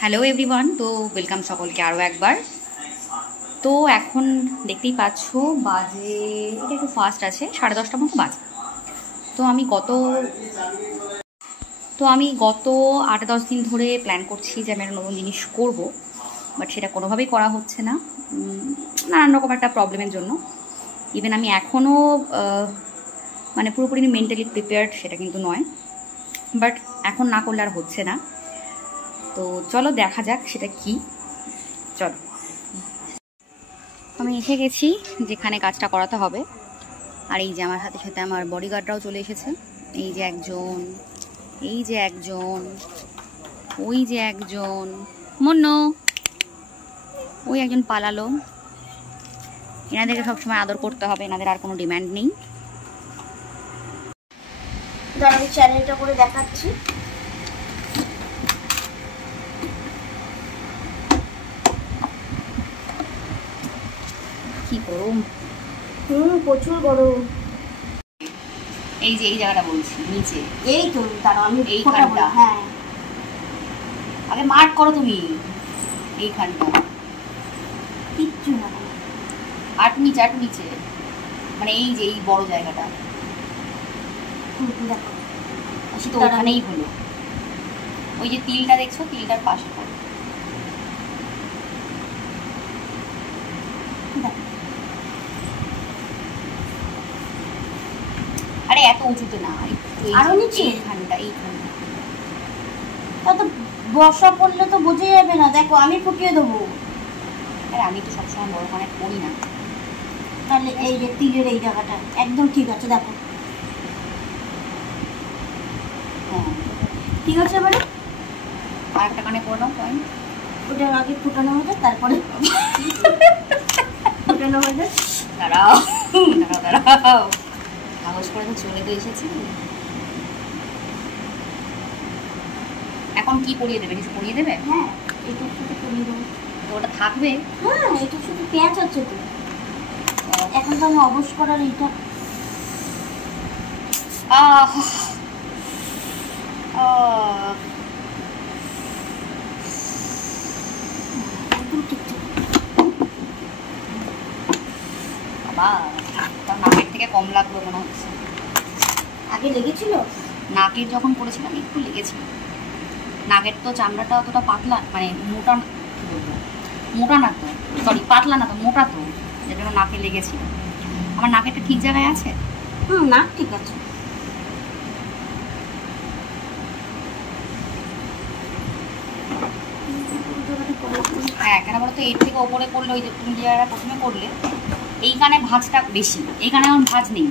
Hello everyone, তো welcome সকলকে আরও একবার। তো এখন দেখতেই পাচ্ছ বাজে, এটা একটু ফাস্ট আছে, 10:30টার মতো বাজে। তো আমি গত 8-10 দিন ধরে প্ল্যান করছি যে আমি একটা নতুন জিনিস করব, বাট সেটা কোনোভাবেই করা হচ্ছে না, নানান রকম একটা প্রবলেমের জন্য। ইভেন আমি এখনও মানে পুরোপুরি মেন্টালি প্রিপেয়ার্ড সেটা কিন্তু নয়, বাট এখন না করলে আর হচ্ছে না। তো চলো দেখা যাক সেটা কি। চলো, আমি এসে গেছি যেখানে কাজটা করাতে হবে। আর এই যে আমার সাথে সাথে আমার বডিগার্ডরাও চলে এসেছে। এই যে একজন, এই যে একজন, ওই যে একজন, মন্নু ওই একজন পালালো। এনাদেরকে সবসময় আদর করতে হবে, এনাদের আর কোনো ডিম্যান্ড নেই। আমি চ্যানেলটা করে দেখাচ্ছি। কি গরম, প্রচুর গরম। এই যে এই জায়গাটা বলছি নিচে, এই তো দাঁড়াও আমি এইখানটা। হ্যাঁ আগে মার্ক করো তুমি এইখানটা, কিচ্ছু না, আট নিচে মানে এই যে এই বড় জায়গাটা। দেখো তো ওখানেই হলো, ওই যে তিলটা দেখছো, তিলটার পাশে পড়ো। আরে এত উঁচুতে না, আরো নিচে এইখানটা। তো বর্ষা পড়লে তো বোঝা যাবে না। দেখো আমি ফুটিয়ে দেবো। আরে আমি তো সবসময় বড় কানে করি না। তাহলে এই যে তিলের এই জায়গাটা একদম ঠিক আছে। দেখো হ্যাঁ ঠিক আছে। এবারে আর একটা কানে করে নাও পয়েন্ট। ওটা আগে ফুটানো হয়ে যায়, তারপরে ফুটানো হয়ে যায়। দাঁড়াও দাঁড়াও, কাগজ করে তো চলে তো এসেছি। এখন কি পরিয়ে দেবে? কিছু পরিয়ে দেবে? হ্যাঁ এটা শুধু পরিয়ে দেবো। তো ওটা থাকবে? হ্যাঁ এটা শুধু পেঁয়াজ আছে তো। এখন তো আমি অবশ করার এইটা বাবা, তার নাকের থেকে কম লাগলো মনে হচ্ছে। আগে লেগেছিল? নাকের যখন করেছিলাম একটু লেগেছিল। নাকের তো চামড়াটা অতটা পাতলা, মানে মোটা, মোটা না তো, সরি পাতলা না তো, মোটা তো, যার জন্য নাকে লেগেছিল। আমার নাকেরটা ঠিক জায়গায় আছে? নাক ঠিক আছে। হ্যাঁ কেন বলতো, এর থেকে ওপরে করলে, ওই যে তুমি যে জায়গাটা প্রথমে করলে এইখানে ভাঁজটা বেশি, এইখানে আমার ভাঁজ নেই,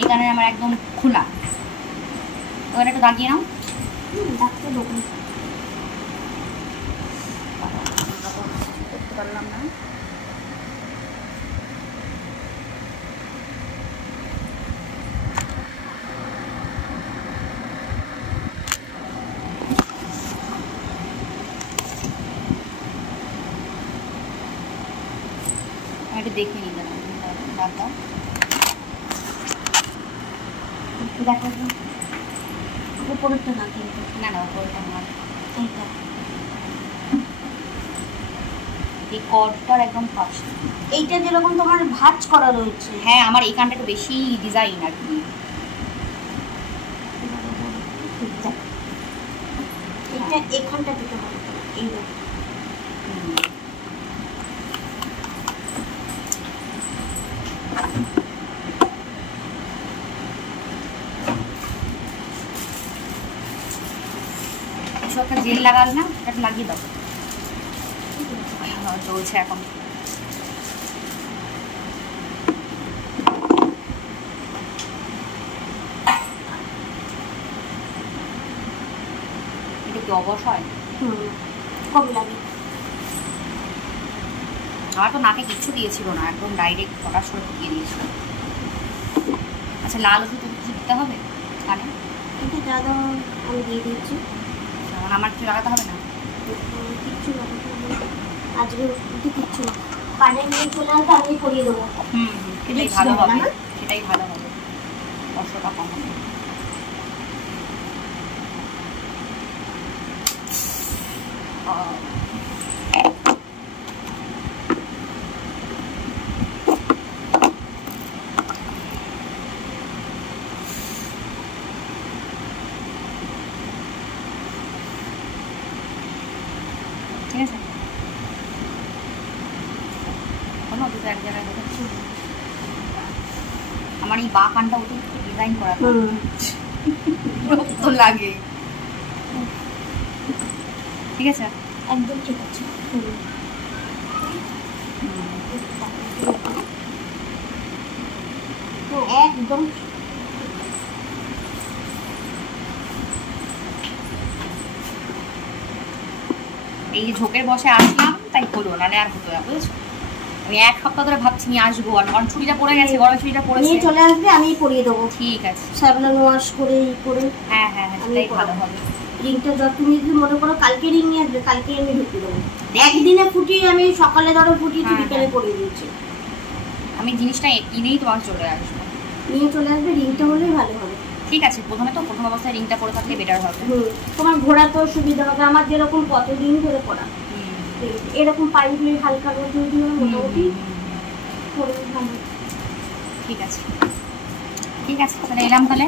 এইখানে আমার একদম খোলা। ওখানে একটু দাগিয়ে নাও। ডাক্তার দোকান করতে পারলাম না। একটু দেখে নিই, দাও দাও। দেখা উপরেরটা না, কিন্তু না না, ওপরটা আমার এইটা এই কর্ডটার একদম পাশে। এইটা যেরকম তোমার ভাঁজ করা রয়েছে। হ্যাঁ আমার এইখানটা একটু বেশি ডিজাইন আর কি। এটা এখানটা দিতে হবে। এইবার একটা জেল লাগাল না, এটা লাগিয়ে দাও। চলছে এখন। এটা কি অবশ্যই কম লাগে? আমার তো নাকে কিচ্ছু দিয়েছিল না, একদম ডাইরেক্ট হঠাৎ করে ঢুকিয়ে দিয়েছিল। আচ্ছা লাল ওষুধ কিছু দিতে হবে কানে? এটা দাদা আমি দিয়ে দিচ্ছি। মানে আমার কিছু লাগাতে হবে না? কিচ্ছু লাগাতে হবে না আজকে, কিচ্ছু না। কানে নিয়ে চলে আসবে, আমি করিয়ে দেবো। সেটাই ভালো হবে, সেটাই ভালো হবে, কষ্টটা কম হবে। ঠিক আছে, কোনো দুটো এক জায়গায় বোঝাচ্ছি। আমার এই বা কানটা অতিরিক্ত ডিজাইন করা তো লাগে। ঠিক আছে, একদম ঠিক আছে। একদম এই যে ঝোঁকের বসে আসলাম তাই হলো, নাহলে আর হতো না, বুঝেছো? আমি এক সপ্তাহ ধরে ভাবছি নিয়ে আসবো, আর কারণ ছুটিটা পড়ে গেছে, গরমের ছুটিটা পড়েছে। নিয়ে চলে আসবে, আমি পরিয়ে দেবো। ঠিক আছে, সাবলান ওয়াশ করে ই করে। হ্যাঁ হ্যাঁ হ্যাঁ, সেটাই ভালো হবে। রিংটা যত তুমি যদি মনে করো কালকে রিং নিয়ে আসবে, কালকে আমি ঢুকে দেবো। একদিনে ফুটিয়ে আমি সকালে ধরো ফুটিয়েছি, বিকেলে পরিয়ে দিয়েছি। আমি জিনিসটা কিনেই তোমার চলে আসবো, নিয়ে চলে আসবে। রিংটা হলেই ভালো হবে। ঠিক আছে, প্রথম অবস্থায় রিংটা পরে থাকলে বেটার হবে। তোমার ঘোরা তো সুবিধা হবে। আমার যেরকম কতদিন ধরে পড়া, এরকম পাইগুলি হালকা রোদ দিয়ে মোটামুটি পরে ভালো। ঠিক আছে, ঠিক আছে, তাহলে এলাম তাহলে।